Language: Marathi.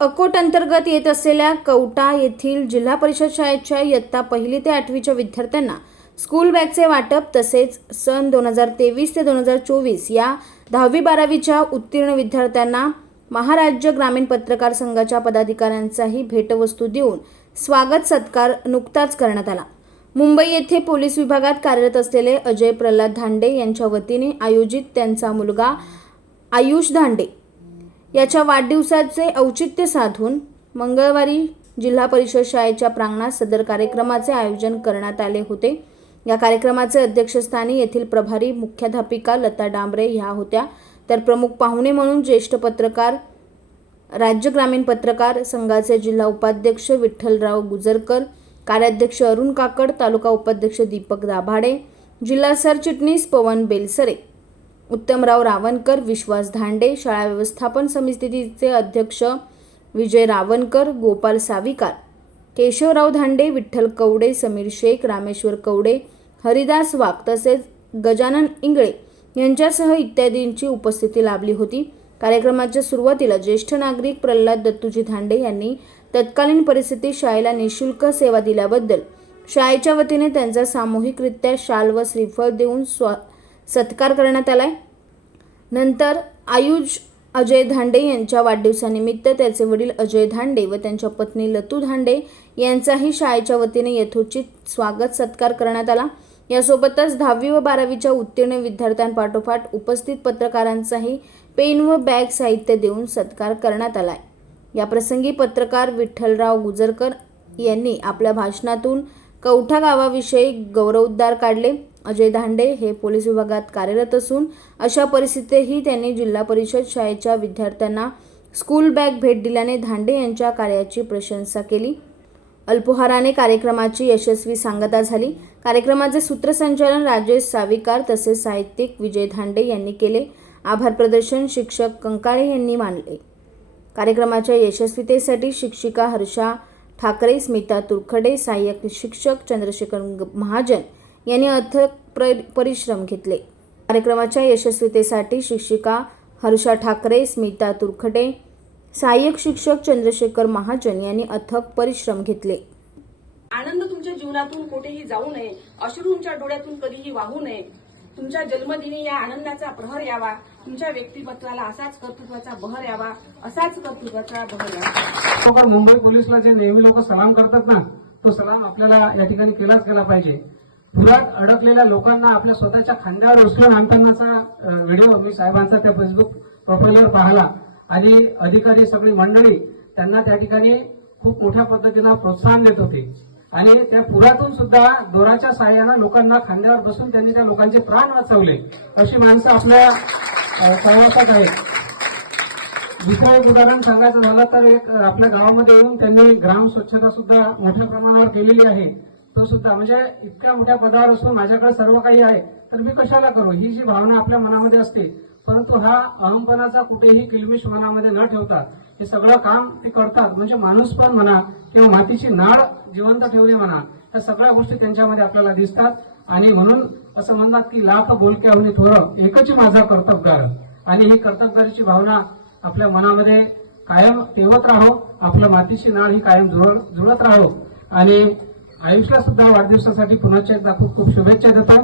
अकोट अंतर्गत येत असलेल्या कवटा येथील जिल्हा परिषद शाळेच्या इयत्ता पहिली ते आठवीच्या विद्यार्थ्यांना स्कूल बॅगचे वाटप तसेच सन दोन हजार तेवीस ते दोन हजार चोवीस या दहावी बारावीच्या उत्तीर्ण विद्यार्थ्यांना महाराज्य ग्रामीण पत्रकार संघाच्या पदाधिकाऱ्यांचाही भेटवस्तू देऊन स्वागत सत्कार नुकताच करण्यात आला. मुंबई येथे पोलीस विभागात कार्यरत असलेले अजय प्रल्हाद धांडे यांच्या वतीने आयोजित त्यांचा मुलगा आयुष धांडे याच्या वाढदिवसाचे औचित्य साधून मंगळवारी जिल्हा परिषद शाळेच्या प्रांगणात सदर कार्यक्रमाचे आयोजन करण्यात आले होते. या कार्यक्रमाचे अध्यक्षस्थानी येथील प्रभारी मुख्याध्यापिका लता डांबरे ह्या होत्या. तर प्रमुख पाहुणे म्हणून ज्येष्ठ पत्रकार राज्य ग्रामीण पत्रकार संघाचे जिल्हा उपाध्यक्ष विठ्ठलराव गुजरकर कार्याध्यक्ष अरुण काकड तालुका उपाध्यक्ष दीपक दाभाडे जिल्हा सरचिटणीस पवन बेलसरे उत्तमराव रावणकर विश्वास धांडे शाळा व्यवस्थापन समितीचे अध्यक्ष विजय रावणकर गोपाल साविकार केशवराव धांडे विठ्ठल कवडे समीर शेख रामेश्वर कवडे हरिदास वाघ तसेच गजानन इंगळे यांच्यासह इत्यादींची उपस्थिती लाभली होती. कार्यक्रमाच्या सुरुवातीला ज्येष्ठ नागरिक प्रल्हाद दत्तूजी धांडे यांनी तत्कालीन परिस्थितीत शाळेला निशुल्क सेवा दिल्याबद्दल शाळेच्या वतीने त्यांचा सामूहिकरित्या शाल व श्रीफळ देऊन स्वा सत्कार करण्यात आलाय. नंतर आयुष अजय धांडे यांच्या वाढदिवसानिमित्त त्याचे वडील अजय धांडे व त्यांच्या पत्नी लतू धांडे यांचाही शाळेच्या वतीने यथोचित स्वागत सत्कार करण्यात आला. यासोबतच दहावी व बारावीच्या उत्तीर्ण विद्यार्थ्यांपाठोपाठ उपस्थित पत्रकारांचाही पेन व बॅग साहित्य देऊन सत्कार करण्यात आलाय. याप्रसंगी पत्रकार विठ्ठलराव गुजरकर यांनी आपल्या भाषणातून कवठा गावाविषयी गौरवोद्गार काढले. अजय धांडे हे पोलीस विभागात कार्यरत असून अशा परिस्थितीतही त्यांनी जिल्हा परिषद शाळेच्या विद्यार्थ्यांना स्कूल बॅग भेट दिल्याने धांडे यांच्या कार्याची प्रशंसा केली. अल्पोहाराने कार्यक्रमाची यशस्वी सांगता झाली. कार्यक्रमाचे सूत्रसंचालन राजेश साविकार तसेच साहित्यिक विजय धांडे यांनी केले. आभार प्रदर्शन शिक्षक कंकाळे यांनी मानले. कार्यक्रमाच्या यशस्वीतेसाठी शिक्षिका हर्षा ठाकरे स्मिता तुरखडे सहाय्यक शिक्षक चंद्रशेखर महाजन यांनी अथक प्र परिश्रम घेतले. कार्यक्रमाच्या यशस्वीतेसाठी शिक्षिका हर्षा ठाकरे स्मिता तुरखडे सहाय्यक शिक्षक चंद्रशेखर महाजन यांनी अथक परिश्रम घेतले. आनंद तुमच्या जीवनातून कुठेही जाऊ नये अश्रू तुमच्या डोळ्यातून कधीही वाहू नये. तुमच्या जन्मदिनी या आनंदाचा प्रहर यावा. तुमच्या व्यक्तिमत्वाला असाच कर्तृत्वाचा बहर यावा. असाच कर्तृत्वाचा बहर यावा. मुंबई पोलिसला जे नेहमी लोक सलाम करतात ना तो सलाम आपल्याला या ठिकाणी केलाच केला पाहिजे. पुरात अडकलेल्या लोकांना आपल्या स्वतःच्या खांद्यावर उचलून आणतानाचा व्हिडिओ मी साहेबांचा त्या फेसबुक प्रोफाईलवर पाहिला. आणि अधिकारी सगळी मंडळी त्यांना त्या ठिकाणी खूप मोठ्या पद्धतीनं प्रोत्साहन देत होते. आणि त्या पुरातून सुद्धा दोराच्या सहाय्यानं लोकांना खांद्यावर बसून त्यांनी त्या लोकांचे प्राण वाचवले अशी माणसं आपल्या सहवासात आहेत. दुसरं एक उदाहरण सांगायचं झालं तर एक आपल्या गावामध्ये येऊन त्यांनी ग्राम स्वच्छता सुद्धा मोठ्या प्रमाणावर केलेली आहे. तो सुद्धा. म्हणजे इतक्या मोठ्या पदावर असून माझ्याकडे सर्व काही आहे तर मी कशाला करू? ही जी भावना आपल्या मनामध्ये असते परंतु हा अहमपणाचा कुठेही किलमिश मनामध्ये न ठेवता हे सगळं काम ते करतात. म्हणजे माणूस पण म्हणा किंवा मातीची नाळ जिवंत ठेवली म्हणा या सगळ्या गोष्टी त्यांच्यामध्ये आपल्याला दिसतात. आणि म्हणून असं म्हणतात की लाख बोलक्याहून थोरं एकच माझा कर्तबगार आणि ही कर्तबगारीची भावना आपल्या मनामध्ये कायम ठेवत राहो. आपल्या मातीची नाळ ही कायम जुळ- जुळत राहो. आणि आयुषला सुद्धा वाढदिवसासाठी पुन्हा एकदा खूप खूप शुभेच्छा देतो.